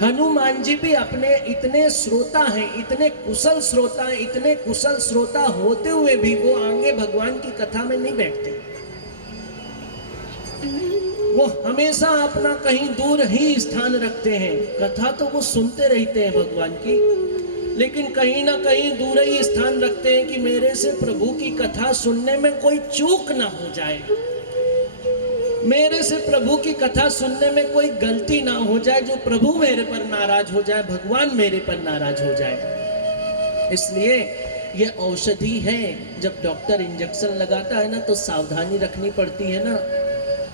हनुमान जी भी अपने इतने श्रोता हैं, इतने कुशल श्रोता हैं, इतने कुशल श्रोता होते हुए भी वो आगे भगवान की कथा में नहीं बैठते। वो हमेशा अपना कहीं दूर ही स्थान रखते हैं। कथा तो वो सुनते रहते हैं भगवान की, लेकिन कहीं ना कहीं दूर ही स्थान रखते हैं कि मेरे से प्रभु की कथा सुनने में कोई चूक ना हो जाए, मेरे से प्रभु की कथा सुनने में कोई गलती ना हो जाए, जो प्रभु मेरे पर नाराज हो जाए, भगवान मेरे पर नाराज हो जाए। इसलिए ये औषधि है। जब डॉक्टर इंजेक्शन लगाता है ना तो सावधानी रखनी पड़ती है ना।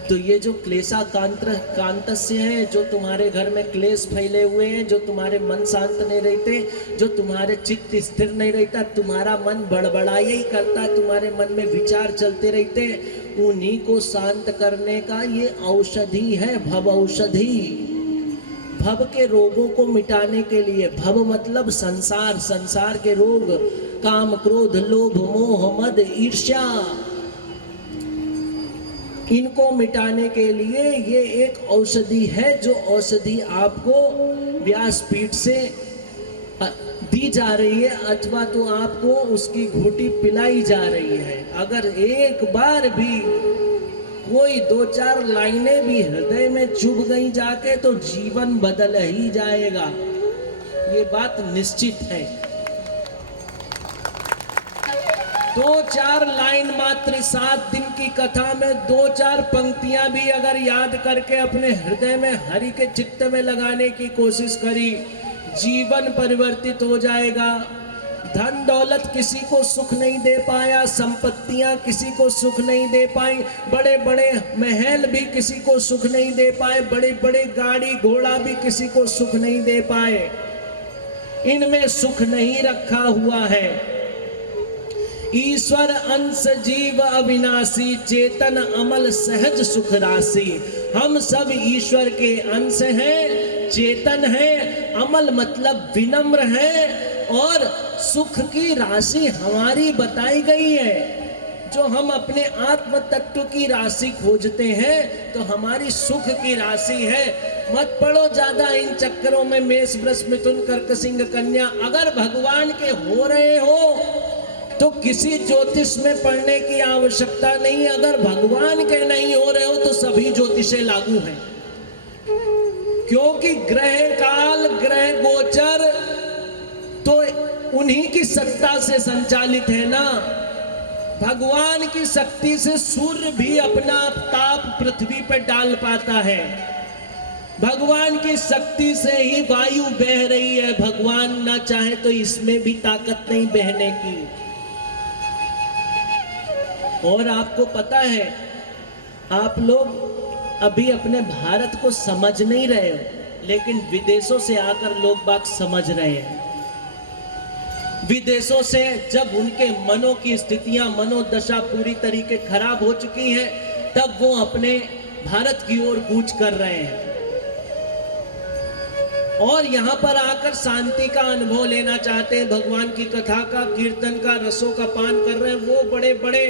तो ये जो कांतस्य है, जो तुम्हारे घर में क्लेश फैले हुए हैं, जो तुम्हारे मन शांत नहीं रहते, जो तुम्हारे चित्त स्थिर नहीं रहता, तुम्हारा मन बड़बड़ाई ही करता, तुम्हारे मन में विचार चलते रहते, उन्हीं को शांत करने का ये औषधि है, भव औषधि। भव के रोगों को मिटाने के लिए, भव मतलब संसार, संसार के रोग, काम क्रोध लोभ मोह मद ईर्ष्या, इनको मिटाने के लिए ये एक औषधि है, जो औषधि आपको व्यासपीठ से दी जा रही है, अथवा तो आपको उसकी घूंटी पिलाई जा रही है। अगर एक बार भी कोई 2-4 लाइनें भी हृदय में चुभ गई जाके तो जीवन बदल ही जाएगा, ये बात निश्चित है। 2-4 लाइन मात्र 7 दिन की कथा में 2-4 पंक्तियां भी अगर याद करके अपने हृदय में हरि के चित्त में लगाने की कोशिश करी, जीवन परिवर्तित हो जाएगा। धन दौलत किसी को सुख नहीं दे पाया, संपत्तियां किसी को सुख नहीं दे पाई, बड़े बड़े महल भी किसी को सुख नहीं दे पाए, बड़े बड़े गाड़ी घोड़ा भी किसी को सुख नहीं दे पाए। इनमें सुख नहीं रखा हुआ है। ईश्वर अंश जीव अविनाशी, चेतन अमल सहज सुख राशि। हम सब ईश्वर के अंश हैं, चेतन हैं, अमल मतलब विनम्र हैं, और सुख की राशि हमारी बताई गई है। जो हम अपने आत्म तत्व की राशि खोजते हैं तो हमारी सुख की राशि है। मत पड़ो ज्यादा इन चक्करों में, मेष वृष मिथुन कर्क सिंह कन्या। अगर भगवान के हो रहे हो तो किसी ज्योतिष में पढ़ने की आवश्यकता नहीं। अगर भगवान के नहीं हो रहे हो तो सभी ज्योतिषे लागू हैं, क्योंकि ग्रह काल ग्रह गोचर तो उन्हीं की सत्ता से संचालित है ना। भगवान की शक्ति से सूर्य भी अपना ताप पृथ्वी पर डाल पाता है। भगवान की शक्ति से ही वायु बह रही है। भगवान ना चाहे तो इसमें भी ताकत नहीं बहने की। और आपको पता है, आप लोग अभी अपने भारत को समझ नहीं रहे हो, लेकिन विदेशों से आकर लोग बात समझ रहे हैं। विदेशों से जब उनके मनों की स्थितियां, मनोदशा पूरी तरीके खराब हो चुकी हैं, तब वो अपने भारत की ओर कूच कर रहे हैं और यहाँ पर आकर शांति का अनुभव लेना चाहते हैं। भगवान की कथा का, कीर्तन का, रसों का पान कर रहे हैं। वो बड़े बड़े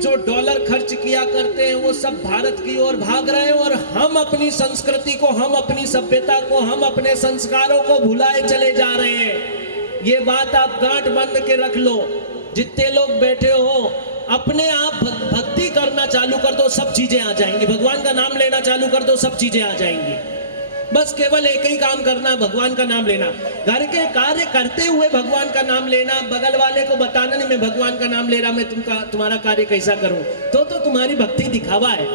जो डॉलर खर्च किया करते हैं वो सब भारत की ओर भाग रहे हैं, और हम अपनी संस्कृति को, हम अपनी सभ्यता को, हम अपने संस्कारों को भुलाए चले जा रहे हैं। ये बात आप गांठ बंद के रख लो। जितने लोग बैठे हो, अपने आप भक्ति करना चालू कर दो, सब चीजें आ जाएंगी। भगवान का नाम लेना चालू कर दो, सब चीजें आ जाएंगी। बस केवल एक ही काम करना, भगवान का नाम लेना। घर के कार्य करते हुए भगवान का नाम लेना, बगल वाले को बताना नहीं मैं भगवान का नाम ले रहा, मैं तुम्हारा कार्य कैसा करूं। तो तुम्हारी भक्ति दिखावा है,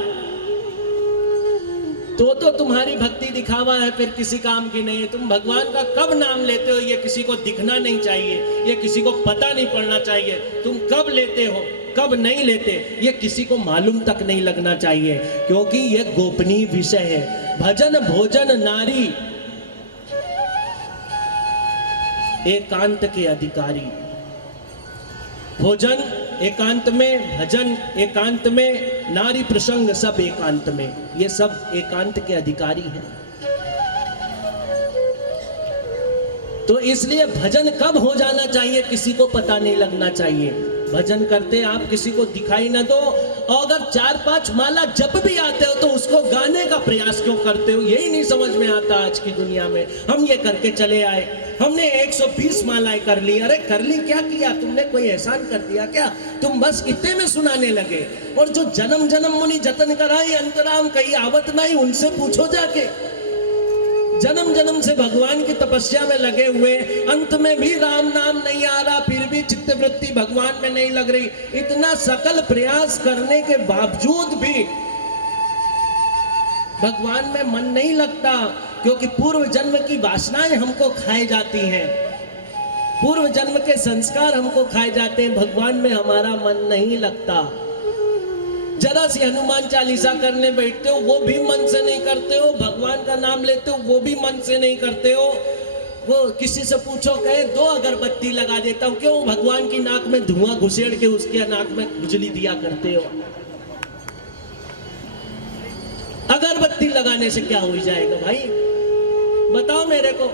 तो तुम्हारी भक्ति दिखावा है, फिर किसी काम की नहीं है। तुम भगवान का कब नाम लेते हो ये किसी को दिखना नहीं चाहिए, ये किसी को पता नहीं पड़ना चाहिए। तुम कब लेते हो, कब नहीं लेते, ये किसी को मालूम तक नहीं लगना चाहिए, क्योंकि ये गोपनीय विषय है। भजन भोजन नारी एकांत के अधिकारी। भोजन एकांत में, भजन एकांत में, नारी प्रसंग सब एकांत में, ये सब एकांत के अधिकारी हैं। तो इसलिए भजन कब हो जाना चाहिए किसी को पता नहीं लगना चाहिए। भजन करते आप किसी को दिखाई ना दो, और अगर 4-5 माला जप भी आते हो तो उसको गाने का प्रयास क्यों करते हो? यही नहीं समझ में आता आज की दुनिया में। हम ये करके चले आए, हमने 120 मालाएं कर ली। अरे कर ली, क्या किया तुमने? कोई एहसान कर दिया क्या? तुम बस इतने में सुनाने लगे। और जो जन्म जन्म मुनि जतन कराई अंतराम कही आवत नहीं, उनसे पूछो जाके। जन्म जन्म से भगवान की तपस्या में लगे हुए, अंत में भी राम नाम नहीं आ रहा, फिर भी चित्तवृत्ति भगवान में नहीं लग रही। इतना सकल प्रयास करने के बावजूद भी भगवान में मन नहीं लगता, क्योंकि पूर्व जन्म की वासनाएं हमको खाए जाती हैं, पूर्व जन्म के संस्कार हमको खाए जाते हैं। भगवान में हमारा मन नहीं लगता। जरा सी हनुमान चालीसा करने बैठते हो, वो भी मन से नहीं करते हो। भगवान का नाम लेते हो, वो भी मन से नहीं करते हो। वो किसी से पूछो, कहे 2 अगरबत्ती लगा देता हूं, क्यों? भगवान की नाक में धुआं घुसेड़ के उसके नाक में खुजली दिया करते हो। अगरबत्ती लगाने से क्या हो जाएगा भाई? बताओ मेरे को।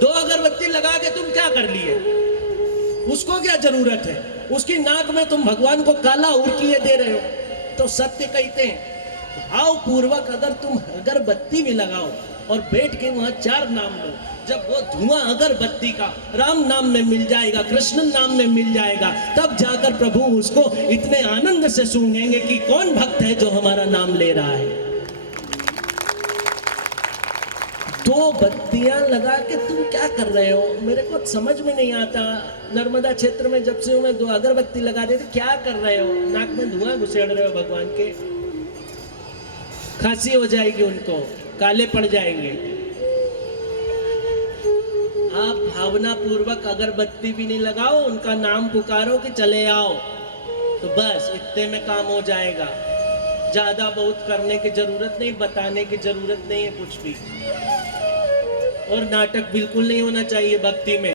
2 अगरबत्ती लगा के तुम क्या कर लिए? उसको क्या जरूरत है? उसकी नाक में तुम भगवान को काला उर्किए दे रहे हो। तो सत्य कहते हैं, भाव पूर्वक अगर तुम अगरबत्ती भी लगाओ और बैठ के वहां 4 नाम लो, जब वो धुआं अगरबत्ती का राम नाम में मिल जाएगा, कृष्ण नाम में मिल जाएगा, तब जाकर प्रभु उसको इतने आनंद से सुनेंगे कि कौन भक्त है जो हमारा नाम ले रहा है। 2 बत्तियां लगा के तुम क्या कर रहे हो? मेरे को समझ में नहीं आता। नर्मदा क्षेत्र में जब से मैं 2 अगरबत्ती लगा देते, क्या कर रहे हो? नाक में धुआं घुसेड़ रहे हो भगवान के। खांसी हो जाएगी उनको, काले पड़ जाएंगे। आप भावना पूर्वक अगरबत्ती भी नहीं लगाओ, उनका नाम पुकारो कि चले आओ, तो बस इतने में काम हो जाएगा। ज्यादा बहुत करने की जरूरत नहीं, बताने की जरूरत नहीं है कुछ भी। और नाटक बिल्कुल नहीं होना चाहिए भक्ति में।